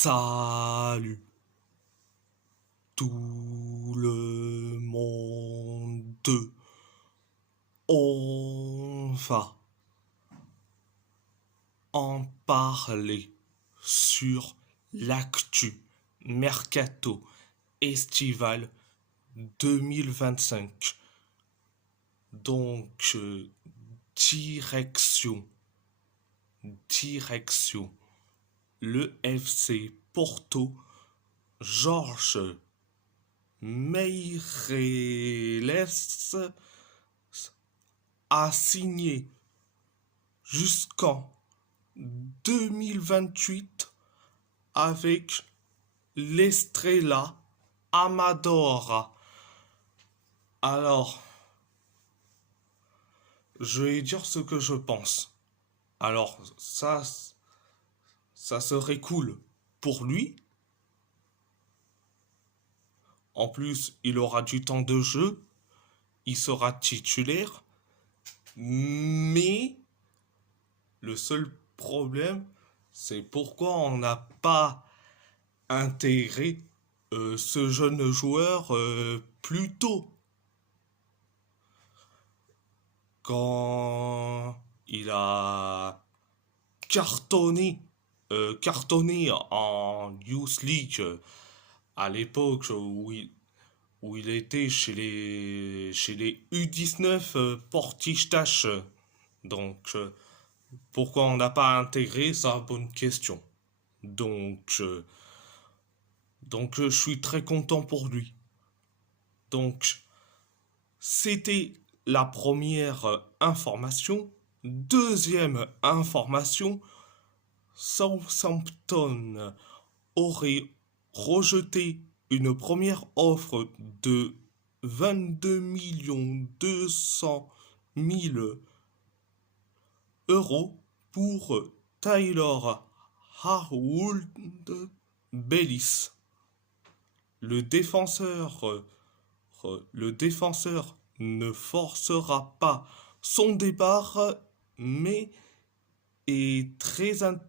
Salut tout le monde. On va en parler sur l'actu mercato estival 2025. Donc, direction, direction, le FC Porto, Georges Meireles a signé jusqu'en 2028 avec l'Estrella Amadora. Alors, je vais dire ce que je pense. Alors, ça serait cool pour lui. En plus, il aura du temps de jeu. Il sera titulaire. Mais le seul problème, c'est pourquoi on n'a pas intégré ce jeune joueur plus tôt. Quand il a cartonné en Youth League à l'époque où il était chez les U19 Portistache. Donc, pourquoi on n'a pas intégré, c'est une bonne question. Donc, je suis très content pour lui. Donc, c'était la première information. Deuxième information, Southampton aurait rejeté une première offre de 22 200 000 euros pour Tyler Harwood Bellis. Le défenseur, le défenseur ne forcera pas son départ, mais est très intéressé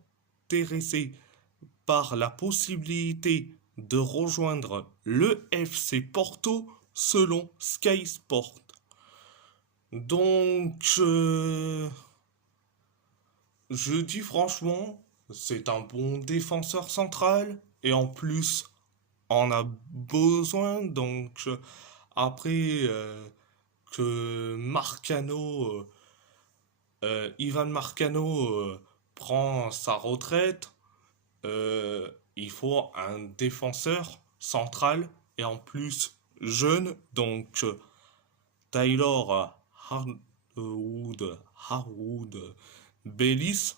par la possibilité de rejoindre le FC Porto selon Sky Sport. Donc, je dis franchement, c'est un bon défenseur central et en plus, on a besoin. Donc, après que Ivan Marcano prend sa retraite, il faut un défenseur central et en plus jeune. Donc, Tyler Harwood Bellis,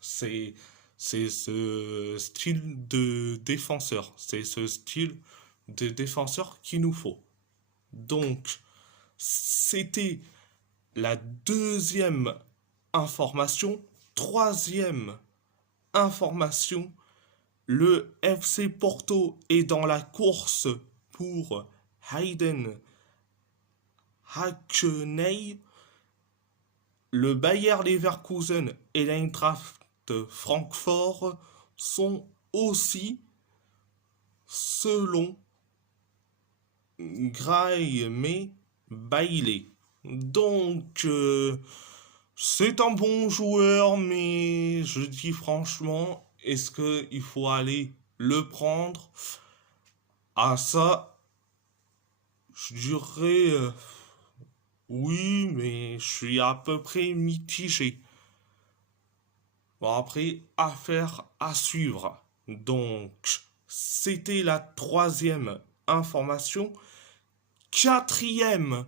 c'est ce style de défenseur. C'est ce style de défenseur qu'il nous faut. Donc, c'était la deuxième information. Troisième information, le FC Porto est dans la course pour Hayden Hackney. Le Bayer Leverkusen et l'Eintracht Francfort sont aussi, selon Graeme Bailey. Donc, c'est un bon joueur, mais je dis franchement, est-ce qu'il faut aller le prendre? À ça, je dirais oui, mais je suis à peu près mitigé. Bon, après, affaire à suivre. Donc, c'était la troisième information. Quatrième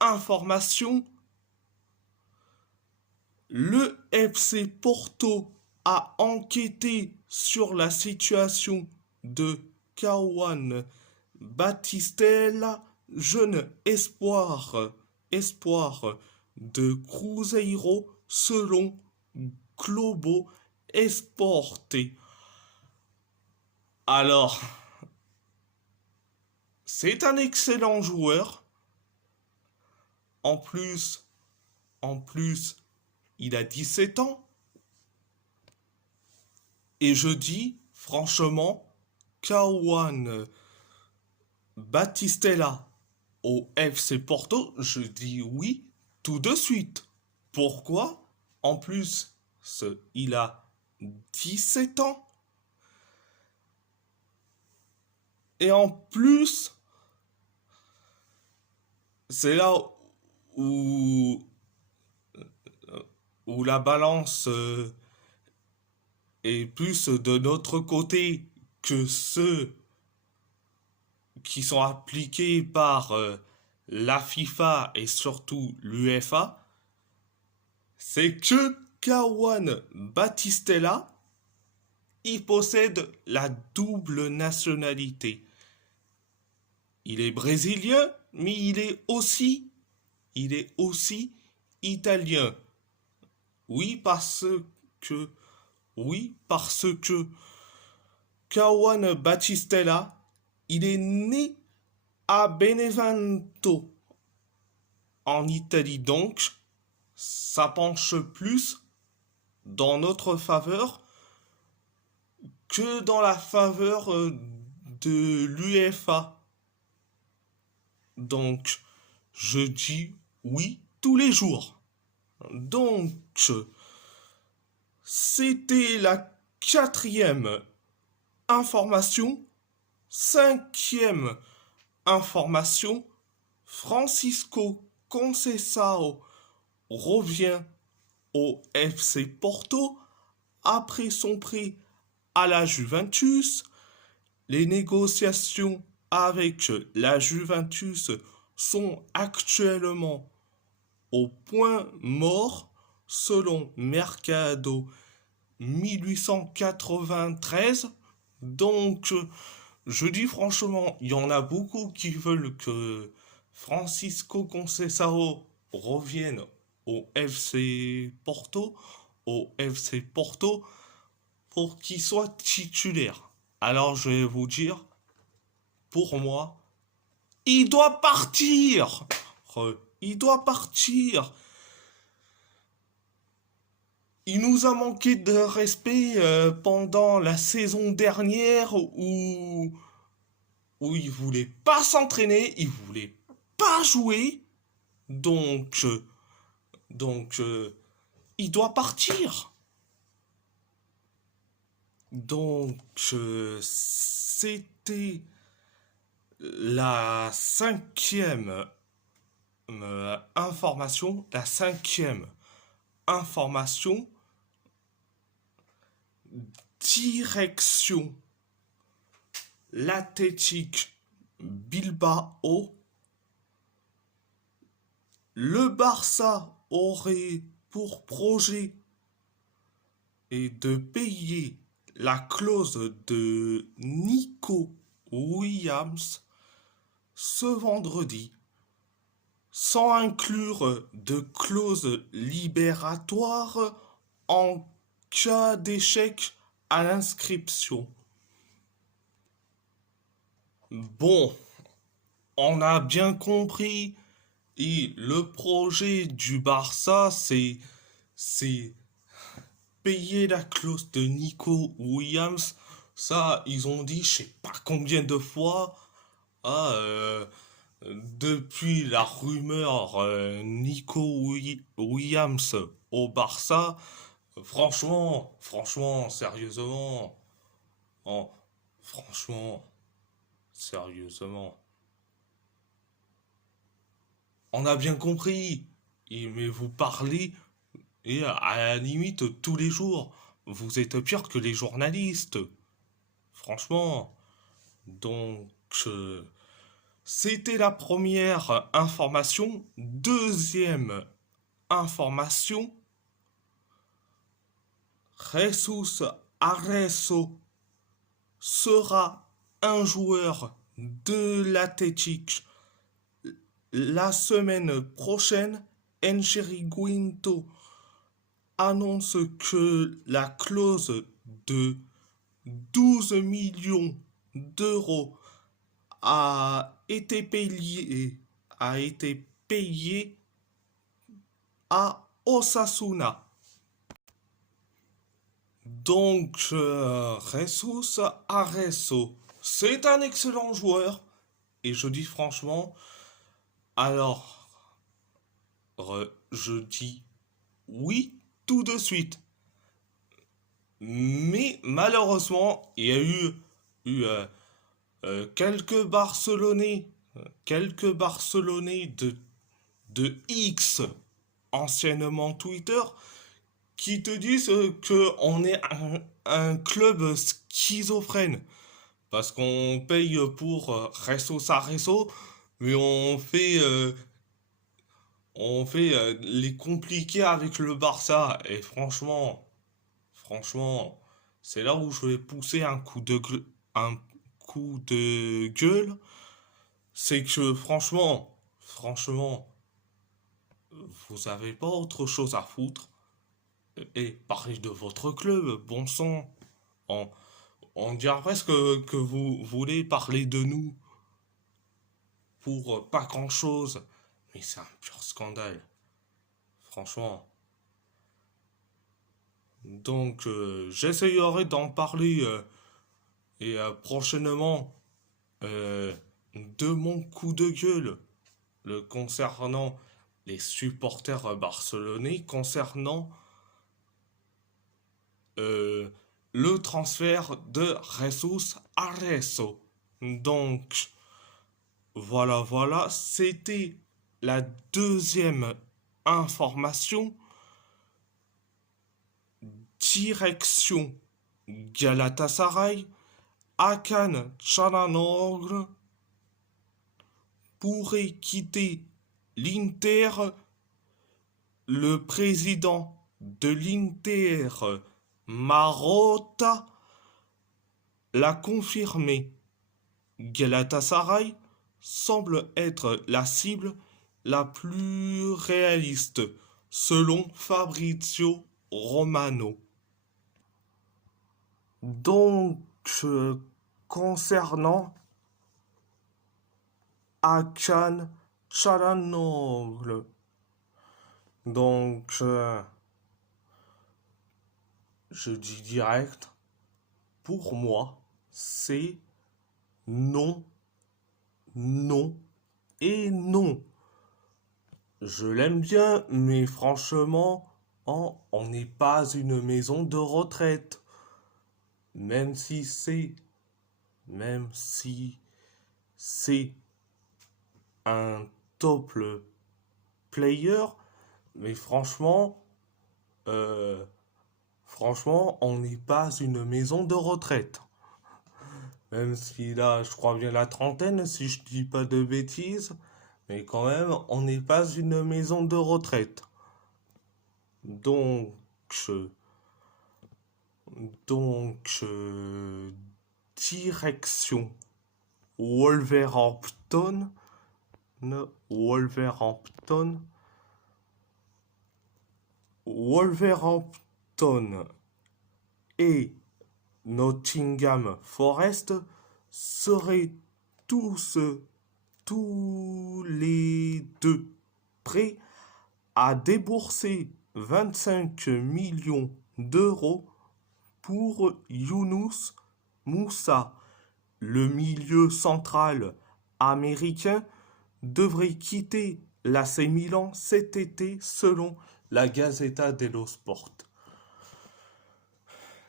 information, le FC Porto a enquêté sur la situation de Kawan Batistella, jeune espoir de Cruzeiro selon Globo Esporte. Alors, c'est un excellent joueur. En plus, il a 17 ans. Et je dis, franchement, Kawan Battistella au FC Porto, je dis oui tout de suite. Pourquoi? En plus, il a 17 ans. Et en plus, c'est là où, où la balance est plus de notre côté que ceux qui sont appliqués par la FIFA et surtout l'UEFA. C'est que Kawan Battistella, il possède la double nationalité. Il est brésilien, mais il est aussi italien. Oui, que, parce que Kawan Battistella, il est né à Benevento, en Italie donc, ça penche plus dans notre faveur que dans la faveur de l'UEFA. Donc, je dis oui tous les jours. Donc, c'était la quatrième information. Cinquième information, Francisco Conceição revient au FC Porto après son prêt à la Juventus. Les négociations avec la Juventus sont actuellement au point mort selon Mercado 1893. Donc, je dis franchement, il y en a beaucoup qui veulent que Francisco Conceição revienne au FC Porto, pour qu'il soit titulaire. Alors je vais vous dire, pour moi, il doit partir. Il doit partir. Il nous a manqué de respect pendant la saison dernière où il voulait pas s'entraîner, il voulait pas jouer. Donc, il doit partir. Donc, c'était la cinquième information. La cinquième information. Direction l'Athletic Bilbao. Le Barça aurait pour projet et de payer la clause de Nico Williams ce vendredi, sans inclure de clause libératoire en cas d'échec à l'inscription. Bon, on a bien compris, et le projet du Barça, c'est payer la clause de Nico Williams. Ça, ils ont dit, je sais pas combien de fois, ah, depuis la rumeur Nico Williams au Barça. Franchement, sérieusement, oh, franchement, sérieusement, on a bien compris. Mais vous parlez et à la limite tous les jours. Vous êtes pire que les journalistes. Franchement. Donc, c'était la première information. Deuxième information. Jesus Arreso sera un joueur de l'Athletic la semaine prochaine. Encheri Guinto annonce que la clause de 12 millions d'euros a été payée à Osasuna. Donc, Jesus Arezzo, c'est un excellent joueur. Et je dis franchement, alors, je dis oui tout de suite. Mais malheureusement, il y a eu quelques Barcelonais de X, anciennement Twitter, qui te disent que on est un club schizophrène. Parce qu'on paye pour Resso Saresso, mais on fait les compliqués avec le Barça. Et franchement, c'est là où je vais pousser un coup de gueule. C'est que franchement, vous avez pas autre chose à foutre. Et parler de votre club, bon sang. On, on dirait presque que vous voulez parler de nous pour pas grand-chose. Mais c'est un pur scandale. Franchement. Donc, j'essayerai d'en parler et prochainement de mon coup de gueule concernant les supporters barcelonais, concernant euh, le transfert de Jesus Arezzo. Donc, voilà, c'était la deuxième information. Direction Galatasaray, Hakan Çalhanoğlu pourrait quitter l'Inter. Le président de l'Inter, Marotta, l'a confirmé. Galatasaray semble être la cible la plus réaliste, selon Fabrizio Romano. Donc, concernant Hakan Çalhanoğlu, donc, je dis direct, pour moi, c'est non, non et non. Je l'aime bien, mais franchement, on n'est pas une maison de retraite. Même si c'est, même si c'est un top player, mais euh, franchement, on n'est pas une maison de retraite. Même si là, je crois bien la trentaine, si je dis pas de bêtises, mais quand même, on n'est pas une maison de retraite. Donc, euh, donc, direction Wolverhampton, Wolverhampton, Wolverhampton et Nottingham Forest seraient tous, tous les deux prêts à débourser 25 millions d'euros pour Younous Moussa. Le milieu central américain devrait quitter l'AC Milan cet été selon la Gazzetta dello Sport.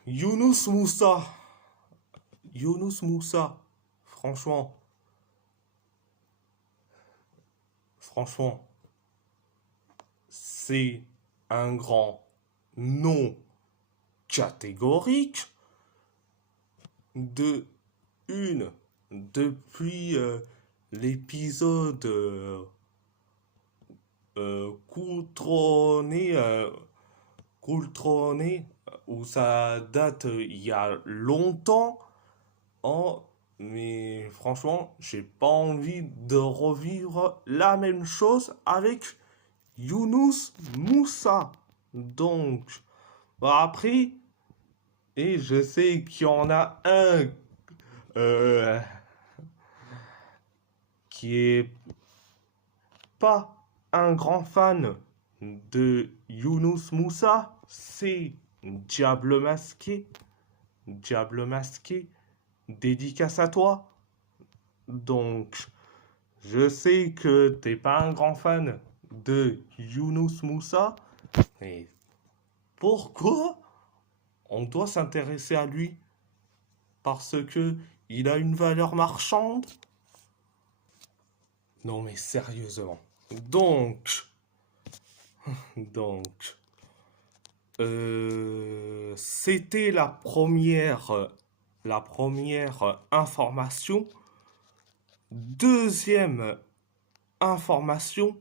Younous Moussa, Younous Moussa, franchement, franchement, c'est un grand non catégorique de une depuis l'épisode Coultronné, Coultronné, où ça date il y a longtemps. Oh, mais franchement, j'ai pas envie de revivre la même chose avec Younous Moussa. Donc, bah après, et je sais qu'il y en a un euh, qui est pas un grand fan de Younous Moussa, c'est Diable masqué, diable masqué, dédicace à toi. Donc, je sais que t'es pas un grand fan de Younous Moussa, mais pourquoi on doit s'intéresser à lui? Parce que il a une valeur marchande? Non mais sérieusement. Donc, donc, c'était la première information. Deuxième information,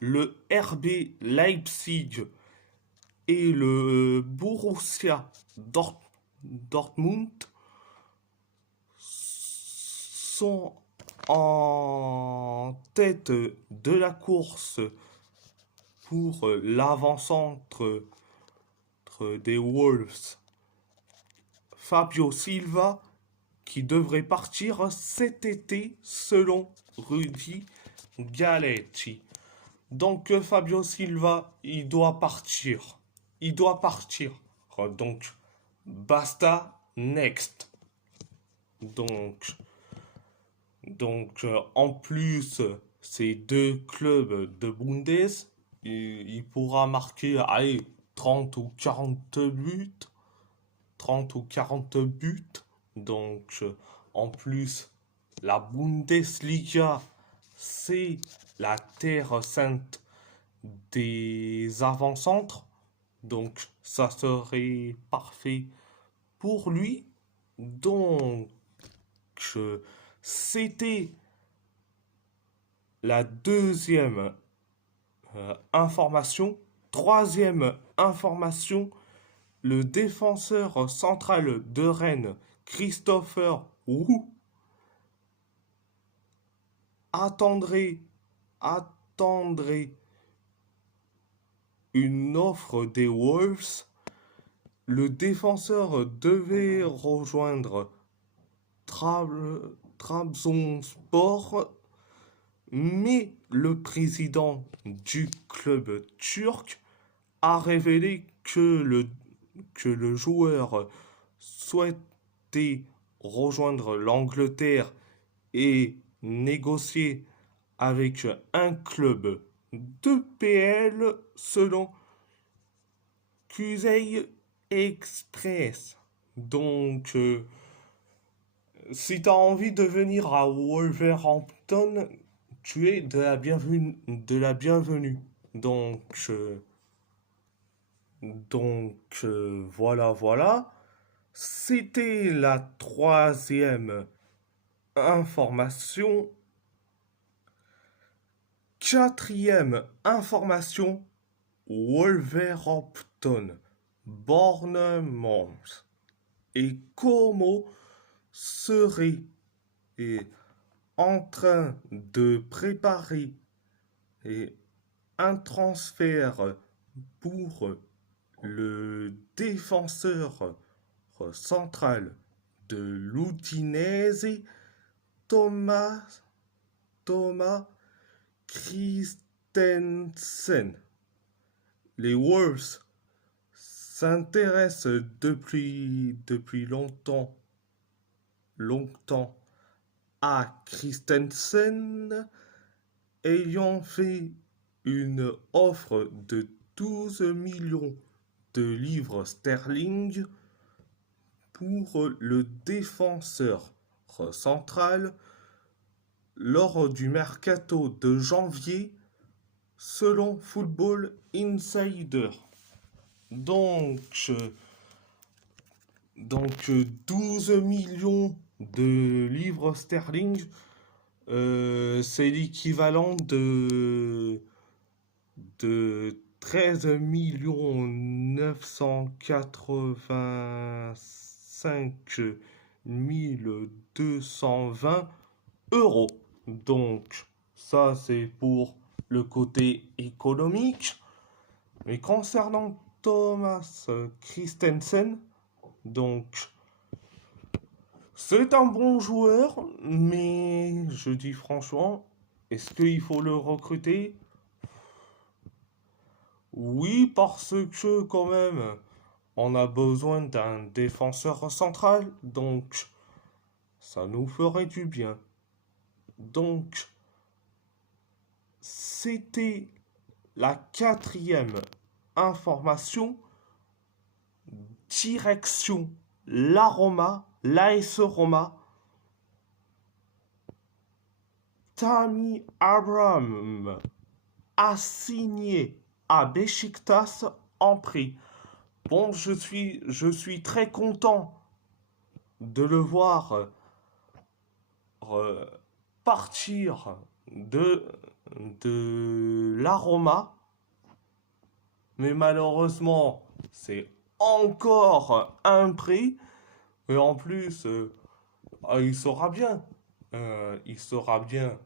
le RB Leipzig et le Borussia Dortmund sont en tête de la course pour l'avant-centre des Wolves, Fabio Silva, qui devrait partir cet été selon Rudy Galetti. Donc Fabio Silva, il doit partir. Il doit partir. Donc, basta, next. Donc, en plus, ces deux clubs de Bundes, il pourra marquer, allez, 30 ou 40 buts. 30 ou 40 buts. Donc, en plus, la Bundesliga, c'est la terre sainte des avant-centres. Donc, ça serait parfait pour lui. Donc, c'était la deuxième information. Troisième information, le défenseur central de Rennes, Christopher Wu, attendrait une offre des Wolves. Le défenseur devait rejoindre Trabzonspor, mais le président du club turc a révélé que le joueur souhaitait rejoindre l'Angleterre et négocier avec un club de PL selon Cusey Express. Donc, si tu as envie de venir à Wolverhampton, tu es de la bienvenue. Donc, voilà, voilà. C'était la troisième information. Quatrième information, Wolverhampton, Bournemouth et Como seraient en train de préparer un transfert pour le défenseur central de l'Udinese, Thomas Christensen. Les Wolves s'intéressent depuis longtemps à Christensen, ayant fait une offre de 12 millions de livres sterling pour le défenseur central lors du mercato de janvier selon Football Insider. Donc 12 millions de livres sterling, c'est l'équivalent de 13 millions 985 220 euros. Donc, ça, c'est pour le côté économique. Mais concernant Thomas Christensen, donc, c'est un bon joueur, mais je dis franchement, est-ce qu'il faut le recruter? Oui, parce que quand même, on a besoin d'un défenseur central, donc ça nous ferait du bien. Donc, c'était la quatrième information. Direction la Roma, l'AS Roma. Tammy Abraham a signé à Beşiktaş en prix. Bon, je suis très content de le voir partir de la Roma, mais malheureusement, c'est encore un prix. Et en plus, il sera bien. Il sera bien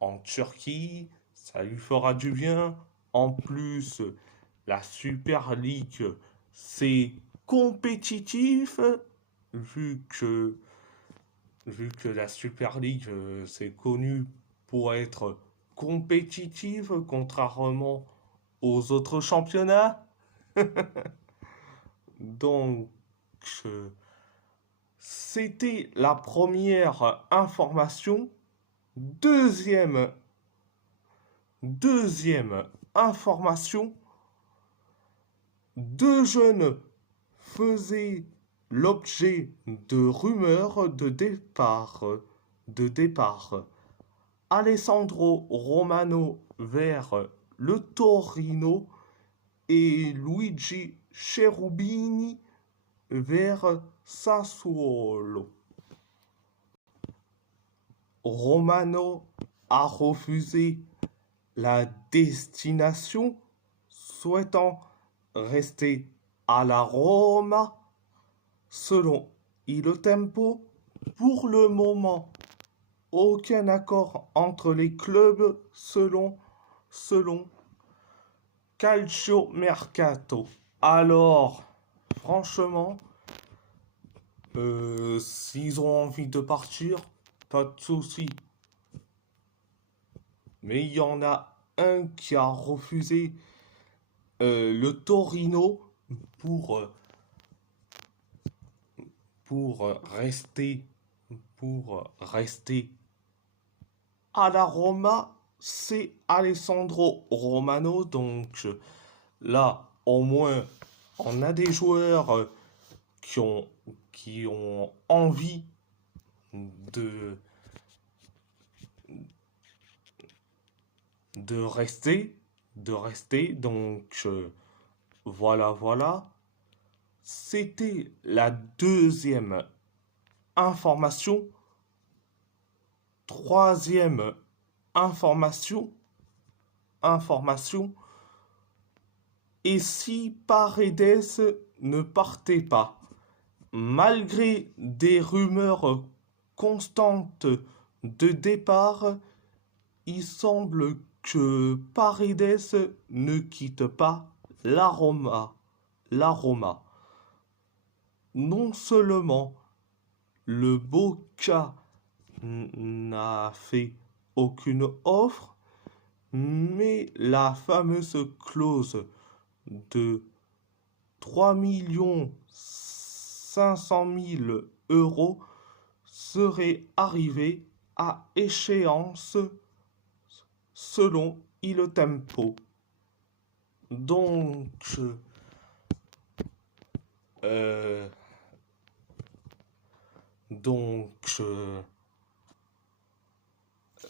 en Turquie, ça lui fera du bien. En plus, la Super League, c'est compétitif, vu que, vu que la Super League, c'est connu pour être compétitive, contrairement aux autres championnats. Donc, euh, c'était la première information. Deuxième information, deux jeunes faisaient l'objet de rumeurs de départ. Alessandro Romano vers le Torino et Luigi Cherubini vers Sassuolo. Romano a refusé la destination, souhaitant rester à la Roma. Selon Il Tempo, pour le moment, aucun accord entre les clubs selon Calcio Mercato. Alors, franchement, s'ils ont envie de partir, pas de souci. Mais il y en a un qui a refusé le Torino pour, euh, pour rester à la Roma, c'est Alessandro Romano. Donc là, au moins, on a des joueurs qui ont envie de, de rester, Donc voilà. C'était la deuxième information. Troisième information. Et si Paredes ne partait pas, malgré des rumeurs constantes de départ, il semble que Paredes ne quitte pas la Roma. Non seulement le Boca n'a fait aucune offre, mais la fameuse clause de 3 500 000 € serait arrivée à échéance selon Il Tempo. Donc, euh, donc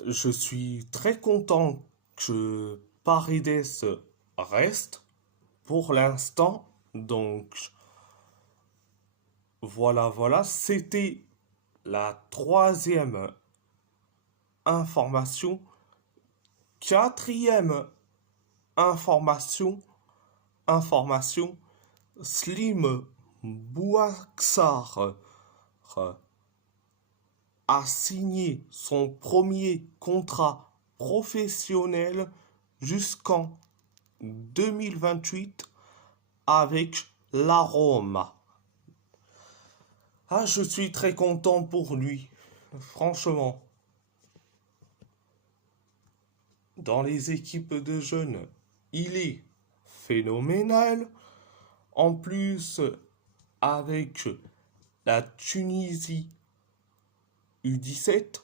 je suis très content que Paredes reste pour l'instant. Donc, voilà, c'était la troisième information. Quatrième information, Slim Bouaksar a signé son premier contrat professionnel jusqu'en 2028 avec la Roma. Ah, je suis très content pour lui, franchement. Dans les équipes de jeunes, il est phénoménal. En plus, avec la Tunisie U17,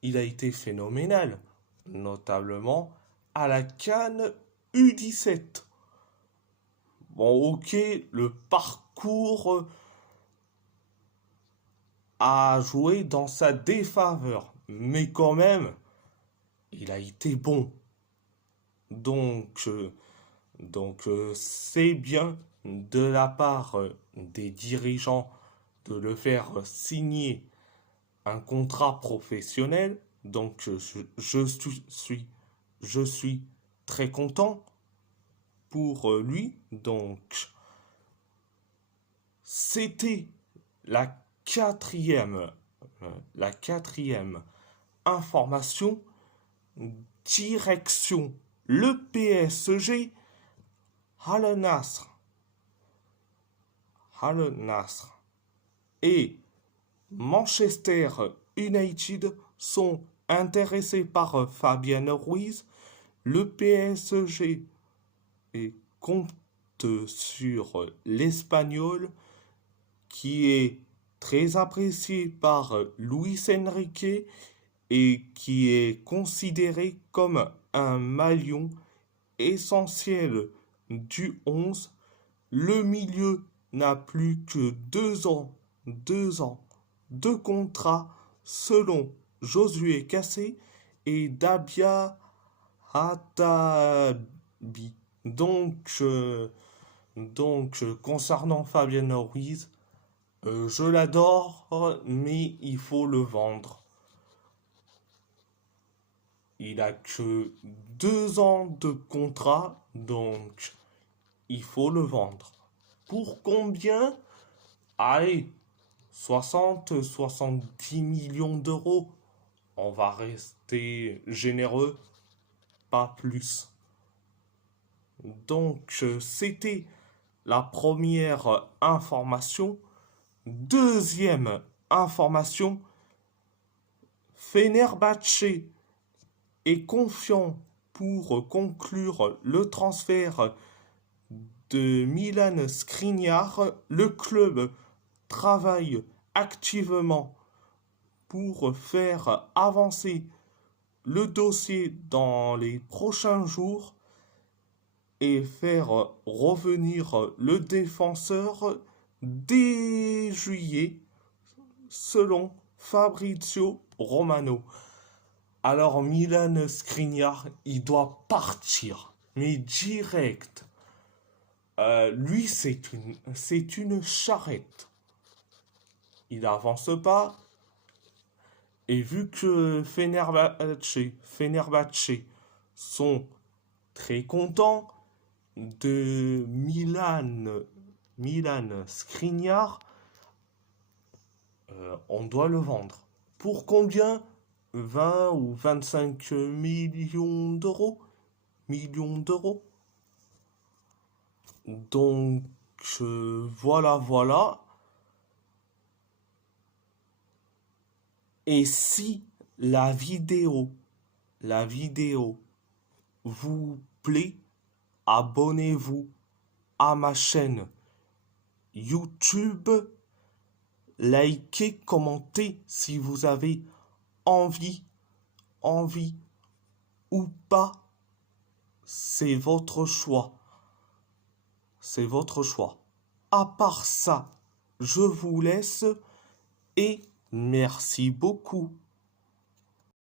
il a été phénoménal, notamment à la CAN U17. Bon, ok, le parcours a joué dans sa défaveur, mais quand même, il a été bon. Donc, c'est bien de la part des dirigeants de le faire signer un contrat professionnel. Donc, je suis très content pour lui. Donc, c'était la quatrième, la quatrième information. Direction le PSG Al Nassr. Al Nassr et Manchester United sont intéressés par Fabian Ruiz. Le PSG compte sur l'Espagnol qui est très apprécié par Luis Enrique et qui est considéré comme un maillon essentiel du 11. Le milieu n'a plus que 2 ans de contrat selon Josué Cassé et Dabia Hatabi. Concernant Fabien Ruiz, je l'adore, mais il faut le vendre. Il a que 2 ans de contrat, donc il faut le vendre. Pour combien? Allez, 70 millions d'euros. On va rester généreux, pas plus. Donc, c'était la première information. Deuxième information, Fenerbahçe est confiant pour conclure le transfert de Milan Skriniar. Le club travaille activement pour faire avancer le dossier dans les prochains jours et faire revenir le défenseur dès juillet, selon Fabrizio Romano. Alors Milan Skriniar, il doit partir, mais direct. Lui, c'est une charrette. Il n'avance pas. Et vu que Fenerbahçe sont très contents de Milan Skriniar, on doit le vendre. Pour combien? 20 ou 25 millions d'euros? Donc, voilà. Et si la vidéo vous plaît, abonnez-vous à ma chaîne YouTube, likez, commentez si vous avez envie ou pas. C'est votre choix. À part ça, je vous laisse et merci beaucoup.